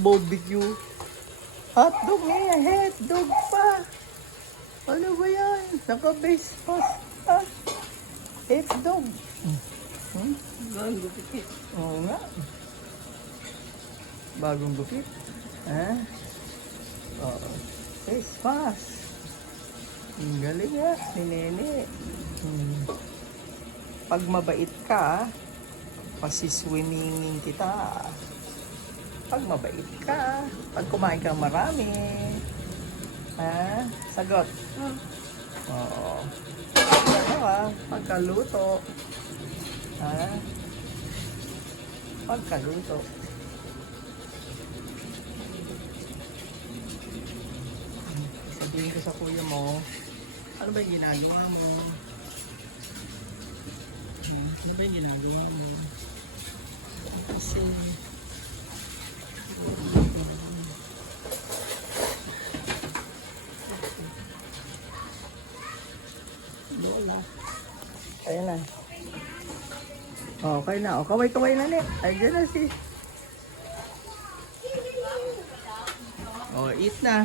barbecue. Hotdog eh, hotdog pa. Ano ba yan? Naka-base pasta. Hotdog. Bagong gupit. Oo nga. Bagong gupit. Ha? Oo. Face mask. Ang galing ah, ni Nene. Pag mabait ka, pasiswimmingin kita. Pag mabait ka, pag kumain ka marami. Ha? Sagot. Oo. Ano ah, pagkaluto. Ha? Pagkaluto. Sabihin ko sa kuya mo, ano ba yung ginagawa mo? Ano ba yung ginagawa mo? Kasi, wala. Ayan na. Okay na. O, kaway-kaway na ulit. Ayan na si. O, eat na.